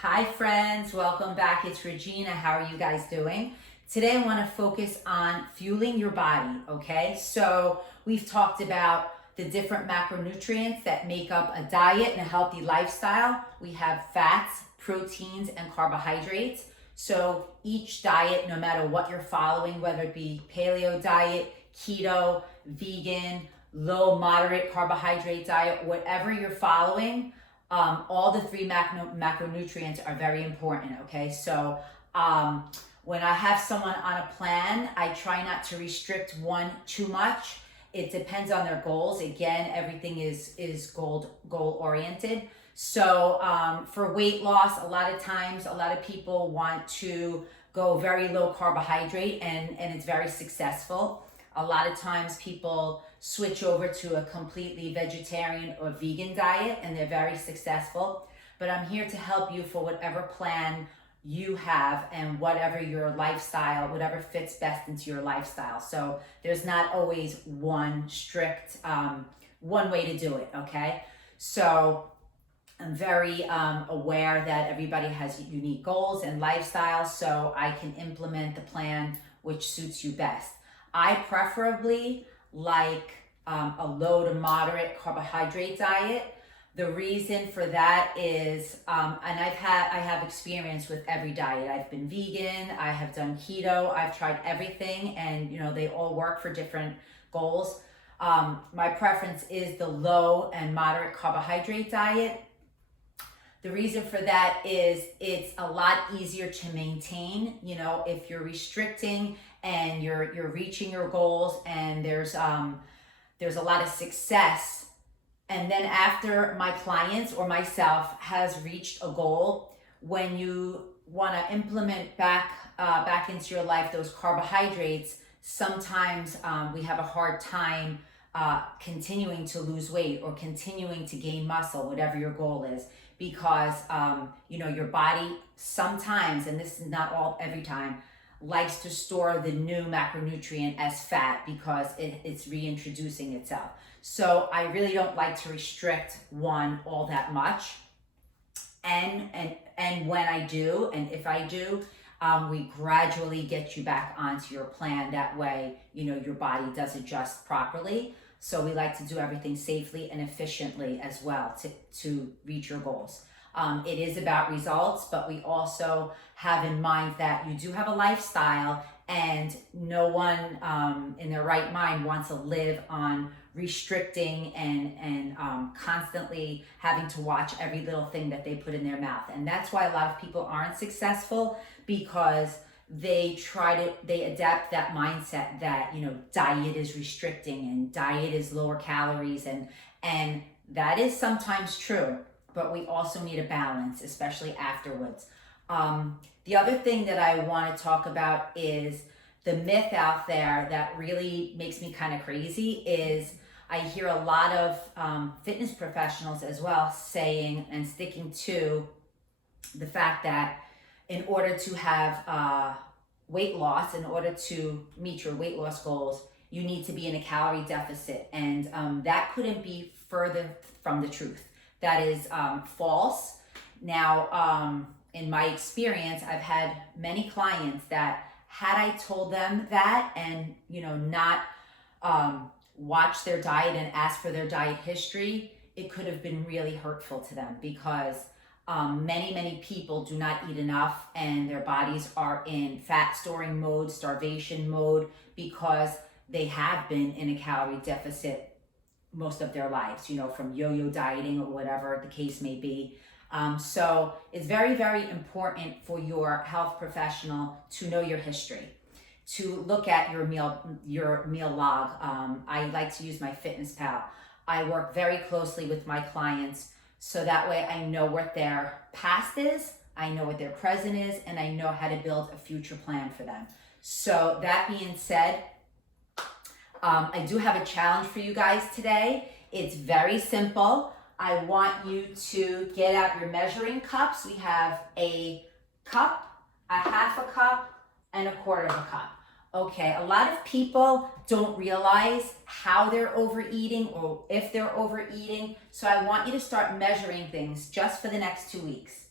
Hi friends, welcome back. It's Regina. How are you guys doing? Today I want to focus on fueling your body, okay? So we've talked about the different macronutrients that make up a diet and a healthy lifestyle. We have fats, proteins, and carbohydrates. So each diet, no matter what you're following, whether it be paleo diet, keto, vegan, low, moderate carbohydrate diet, whatever you're following, all the three macronutrients are very important, okay? So when I have someone on a plan, I try not to restrict one too much. It depends on their goals. Again, everything is goal oriented. So for weight loss, a lot of times, a lot of people want to go very low carbohydrate and it's very successful. A lot of times people switch over to a completely vegetarian or vegan diet and they're very successful. But I'm here to help you for whatever plan you have and whatever your lifestyle, whatever fits best into your lifestyle. So there's not always one strict, one way to do it, okay? So I'm very aware that everybody has unique goals and lifestyles, so I can implement the plan which suits you best. I preferably like a low to moderate carbohydrate diet. The reason for that is, and I have experience with every diet. I've been vegan, I have done keto, I've tried everything, and they all work for different goals. My preference is the low and moderate carbohydrate diet. The reason for that is it's a lot easier to maintain. If you're restricting and you're reaching your goals and there's a lot of success, and then after my clients or myself has reached a goal, when you want to implement back into your life those carbohydrates, sometimes we have a hard time continuing to lose weight or continuing to gain muscle, whatever your goal is, because your body sometimes, and this is not every time, likes to store the new macronutrient as fat because it's reintroducing itself. So I really don't like to restrict one all that much. And when I do, and if I do, we gradually get you back onto your plan. That way, your body does adjust properly. So we like to do everything safely and efficiently as well to reach your goals. It is about results, but we also have in mind that you do have a lifestyle, and no one in their right mind wants to live on restricting and constantly having to watch every little thing that they put in their mouth. And that's why a lot of people aren't successful, because they adapt that mindset that diet is restricting and diet is lower calories, and that is sometimes true, but we also need a balance, especially afterwards. The other thing that I want to talk about is the myth out there that really makes me kind of crazy is I hear a lot of fitness professionals as well saying and sticking to the fact that in order to have weight loss, in order to meet your weight loss goals, you need to be in a calorie deficit. And that couldn't be further from the truth. That is false. Now, in my experience, I've had many clients that had I told them that and, not watch their diet and ask for their diet history, it could have been really hurtful to them, because many people do not eat enough and their bodies are in fat storing mode, starvation mode, because they have been in a calorie deficit most of their lives, from yo-yo dieting or whatever the case may be. So it's very, very important for your health professional to know your history, to look at your meal log. I like to use my Fitness Pal. I work very closely with my clients, so that way I know what their past is, I know what their present is, and I know how to build a future plan for them. So that being said, I do have a challenge for you guys today. It's very simple. I want you to get out your measuring cups. We have a cup, a half a cup, and a quarter of a cup. Okay, a lot of people don't realize how they're overeating or if they're overeating. So I want you to start measuring things just for the next 2 weeks.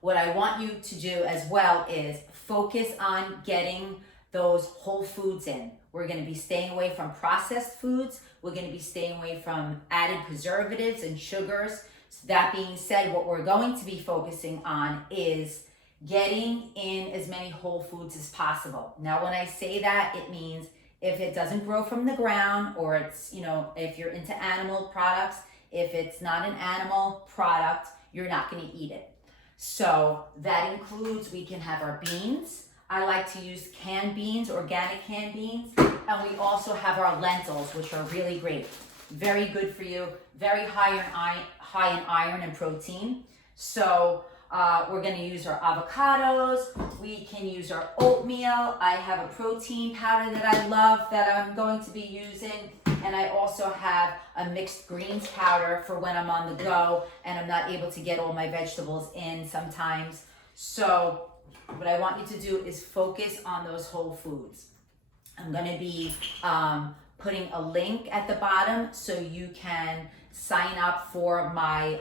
what I want you to do as well is focus on getting those whole foods in. We're going to be staying away from processed foods. We're going to be staying away from added preservatives and sugars. So that being said, what we're going to be focusing on is getting in as many whole foods as possible. Now, when I say that, it means if it doesn't grow from the ground, or it's, if you're into animal products, if it's not an animal product, you're not going to eat it. So that includes, we can have our beans. I like to use canned beans, organic canned beans. And we also have our lentils, which are really great. Very good for you. Very high in iron and protein. So we're going to use our avocados. We can use our oatmeal. I have a protein powder that I love that I'm going to be using. And I also have a mixed greens powder for when I'm on the go and I'm not able to get all my vegetables in sometimes. So what I want you to do is focus on those whole foods. I'm going to be putting a link at the bottom so you can sign up for my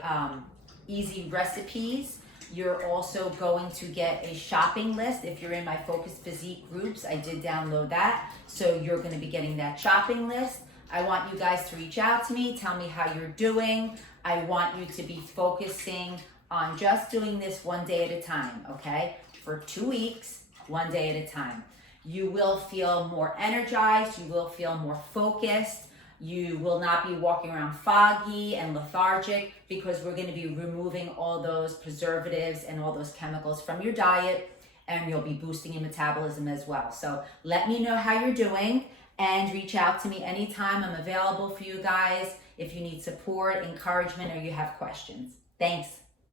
easy recipes. You're also going to get a shopping list. If you're in my Focus Physique groups, I did download that. So you're going to be getting that shopping list. I want you guys to reach out to me, tell me how you're doing. I want you to be focusing on just doing this one day at a time, okay? For 2 weeks, one day at a time. You will feel more energized, you will feel more focused, you will not be walking around foggy and lethargic because we're going to be removing all those preservatives and all those chemicals from your diet, and you'll be boosting your metabolism as well. So let me know how you're doing and reach out to me anytime. I'm available for you guys if you need support, encouragement, or you have questions. Thanks.